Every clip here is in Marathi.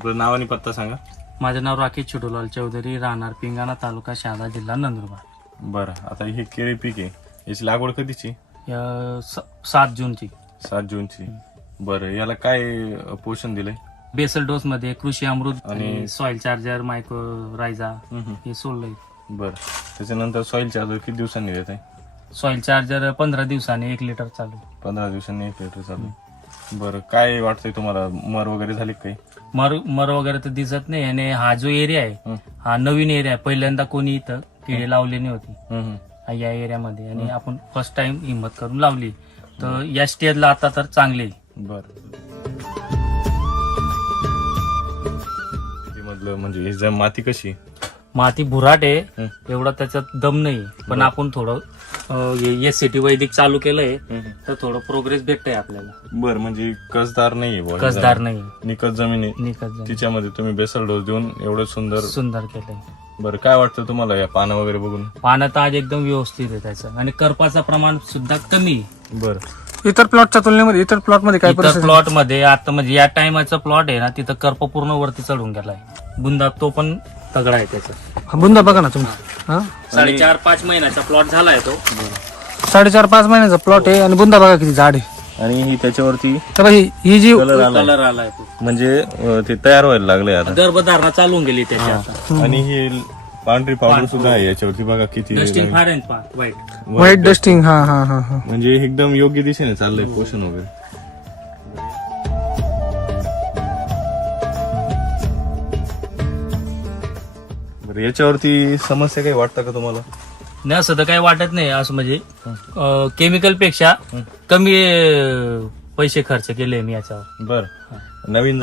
आपलं नाव आणि पत्ता सांगा. माझं नाव राकेश छोटूलाल चौधरी, राहणार पिंगाणा, तालुका शहादा, जिल्हा नंदुरबार. बरं, आता हे केळी पीक आहे, याची लागवड कधीची? 7 जूनची. 7 जूनची. बरं, याला काय पोषण दिलंय? बेसल डोस मध्ये कृषी अमृत आणि आणि सॉइल चार्जर, मायक्रो रायझा हे सोडलंय. बरं, त्याच्यानंतर सॉइल चार्जर किती दिवसांनी देत आहे? सॉइल चार्जर 15 दिवसांनी 1 लिटर चालू. 15 दिवसांनी 1 लिटर चालू. बरं, काय वाटतंय तुम्हाला, मर वगैरे झाली काही? मर वगैरे तर दिसत नाही. आणि हा जो एरिया आहे हा नवीन एरिया आहे. पहिल्यांदा कोणी इथं केळी लावली नाही होती या एरियामध्ये, आणि आपण फर्स्ट टाइम हिंमत करून लावली. तर या स्टेजला आता तर चांगले. बरं, मधलं म्हणजे ही माती कशी? माती भुराट आहे, एवढा त्याच्यात दम नाही. पण आपण थोडं SCT वैदिक चालू केलंय तर थोडं प्रोग्रेस भेटतंय आपल्याला. बरं, म्हणजे कसदार नाही, कसदार नाही, निकस जमीन आहे. तिच्यामध्ये तुम्ही बेसल डोस देऊन एवढं सुंदर केलंय. बरं, काय वाटतं तुम्हाला या पानं वगैरे बघून? पानं तर आज एकदम व्यवस्थित आहे त्याचं, आणि करपाचं प्रमाण सुद्धा कमी आहे. बरं, इतर प्लॉटच्या तुलनेमध्ये इतर प्लॉट मध्ये काय परिस्थिती? प्लॉट मध्ये आता म्हणजे या टायमाचा प्लॉट आहे ना, तिथं करप पूर्ण वरती चढून गेलाय. बुंदा तो पण तगडा आहे त्याचा. बुंदा बघा ना तुमचा, 4.5-5 महिन्याचा प्लॉट झालाय तो. 4.5-5 महिन्याचा प्लॉट आहे, आणि बुंदा बघा किती झाड आहे. आणि ही त्याच्यावरती तर ही जी कलर आलाय तो, म्हणजे ते तयार व्हायला लागले आता. गर्भधारणा चालून गेली त्याच्यात. आणि ही पांढरी पावडर सुद्धा आहे याच्यावरती, बघा किती डस्टिंग फार आहे व्हाईट. White dusting. हा हा हा हा म्हणजे एकदम योग्य दिशेने चाललंय पोषण वगैरे. बरं, याच्यावरती समस्या काही वाटतं का तुम्हाला? नाही, असं तर काही वाटत नाही. असं म्हणजे केमिकल पेक्षा कमी पैसे खर्च केले मी याच्यावर. बरं, नवीन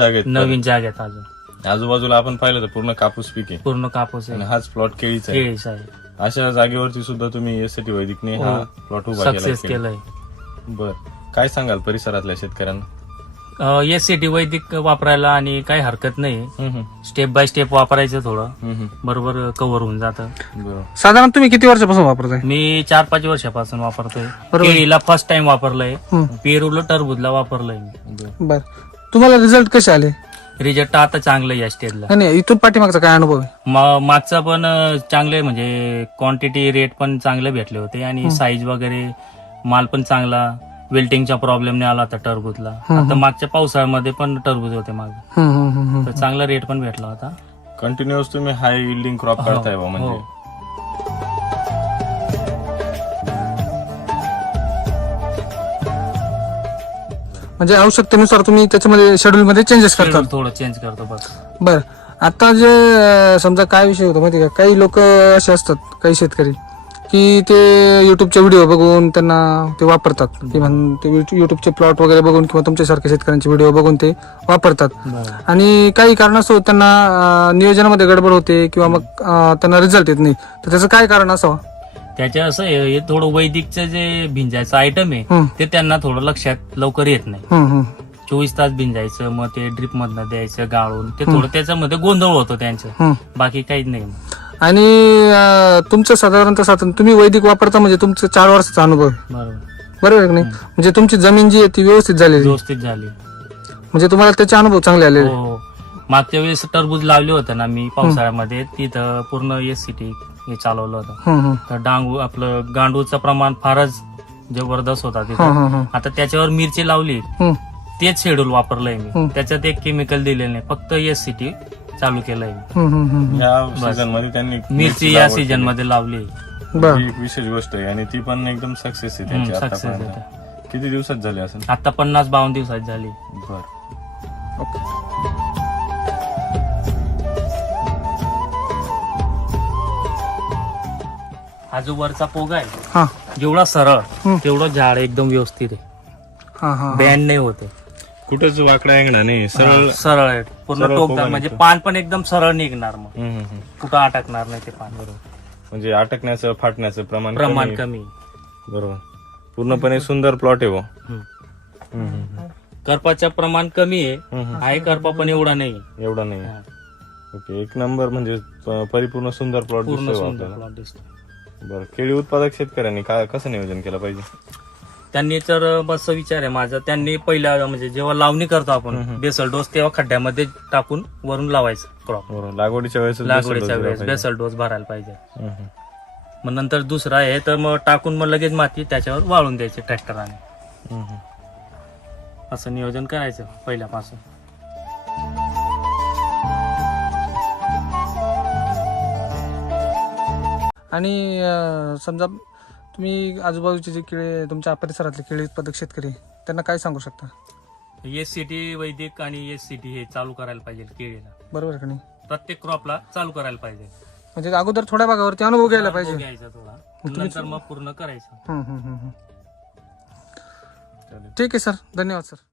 जागेत अजून आजूबाजूला आपण पाहिलं तर पूर्ण कापूस पीक आहे, पूर्ण कापूस आणि आहे, हाच प्लॉट केळीचा आहे. केळीचा आहे. अशा जागेवरती सुद्धा तुम्ही SCT वैदिकने हा प्लॉट उभा सक्सेस केला. केलंय. बर, काय सांगाल परिसरातल्या शेतकऱ्यांना? SCT वैदिक वापरायला आणि काही हरकत नाही. स्टेप बाय स्टेप वापरायचं, थोडं बरोबर कव्हर होऊन जातं. बरोबर. साधारण तुम्ही किती वर्षापासून वापरताय? मी 4-5 वर्षापासून वापरतोय. केळीला फर्स्ट टाइम वापरलंय, पेरूला, टरबूजला वापरलंय मी. बर, तुम्हाला रिझल्ट कसे आले? रिझल्ट आता चांगलं आहे या स्टेजला. नाही, इथून पाठीमागचा काय अनुभव आहे? मागचा पण चांगले, म्हणजे क्वांटिटी रेट पण चांगले भेटले होते, आणि साईज वगैरे माल पण चांगला. वेल्टिंगचा प्रॉब्लेम नाही आला आता टरबूजला. आता मागच्या पावसाळ्यामध्ये पण टरबूज होते माझं, तर चांगला रेट पण भेटला होता. कंटिन्युअस तुम्ही हाय यील्डिंग क्रॉप करताय बा, म्हणजे म्हणजे आवश्यकतेनुसार तुम्ही त्याच्यामध्ये शेड्यूल मध्ये चेंजेस करता? थोडं चेंज करतो बस. बर, आता जे समजा काय विषय होतो माहिती का, काही लोक असे असतात, काही शेतकरी, की ते युट्यूबचे व्हिडिओ बघून त्यांना ते वापरतात, ते युट्यूबचे प्लॉट वगैरे बघून किंवा तुमच्यासारख्या शेतकऱ्यांचे व्हिडिओ बघून ते वापरतात. आणि काही कारणास्तव त्यांना नियोजनामध्ये गडबड होते, किंवा मग त्यांना रिझल्ट येत नाही. तर त्याचं काय कारण असावं? त्याच्या असं हे थोडं वैदिकचं जे भिंजायचं आयटम आहे ते त्यांना थोडं लक्षात लवकर येत नाही. 24 तास भिंजायचं, मग ते ड्रिप मधनं द्यायचं गाळून, ते थोडं त्याच्यामध्ये गोंधळ होतो त्यांचं, बाकी काहीच नाही. आणि तुमचं साधारणतः तुम्ही वैदिक वापरता म्हणजे तुमचं 4 वर्षाचा अनुभव आहे, बरोबर आहे की नाही? म्हणजे तुमची जमीन जी आहे ती व्यवस्थित झाली, म्हणजे तुम्हाला त्याचे अनुभव चांगले आले. हो, मागच्या वेळेस टरबूज लावले होते ना मी पावसाळ्यामध्ये, तिथं पूर्ण SCT हे चालवलं होतं. तर आपलं गांडूचं प्रमाण फारच जबरदस्त होता तिथं. आता त्याच्यावर मिरची लावली, तेच शेड्यूल वापरलंय मी. त्याच्यात एक केमिकल दिलेलं नाही, फक्त SCT चालू केलंय. या सीझन मध्ये त्यांनी मिरची या सीझन मध्ये लावली, एक विशेष गोष्ट आहे, आणि ती पण एकदम सक्सेस आहे त्यांची आतापर्यंत. किती दिवसात झाली असेल? आता 50-52 दिवसात झाली. बर, हा जो वरचा पोगा आहे जेवढा सरळ तेवढं झाड एकदम व्यवस्थित आहे, बँड नाही होते, कुठंच वाकडा ऐकणार नाही, सरळ आहे पूर्ण टोकदार. म्हणजे पान पण एकदम सरळ निघणार, मग कुठं अटकणार नाही ते पान. बरोबर, म्हणजे अटकण्याचं फाटण्याचं प्रमाण कमी. बरोबर, पूर्णपणे सुंदर प्लॉट आहे. करपाचं प्रमाण कमी आहे, करपा पण एवढा नाही. ओके, एक नंबर, म्हणजे परिपूर्ण सुंदर प्लॉट दिसतोय आपल्याला. बरं, केळी उत्पादक शेतकऱ्यांनी कसं नियोजन केलं पाहिजे? त्यांनी तर बस विचार आहे माझा, त्यांनी पहिल्या म्हणजे जेव्हा लावणी करतो आपण बेसल डोस तेव्हा खड्ड्यामध्ये टाकून वरून लावायचं क्रॉप. बरोबर. लागवडीच्या वेळेस लागवडीच्या वेळेस बेसल डोस भरायला पाहिजे. हम्म. मग नंतर दुसरा आहे तर मग टाकून मग लगेच माती त्याच्यावर वाळून द्यायची ट्रॅक्टराने. हम्म. असं नियोजन करायचं पहिल्यापासून. आणि समजा तुम्ही आजूबाजूचे जे केळे तुमच्या परिसरातले केळी उत्पादक शेतकरी त्यांना काय सांगू शकता? SCT वैदिक आणि SCT हे चालू करायला पाहिजे केळीला. बरोबर आहे का नाही? प्रत्येक क्रॉपला चालू करायला पाहिजे. म्हणजे अगोदर थोड्या भागावरती अनुभव घ्यायला पाहिजे. घ्यायचा थोडा, नंतर मग पूर्ण करायचं. ठीक आहे सर, धन्यवाद सर.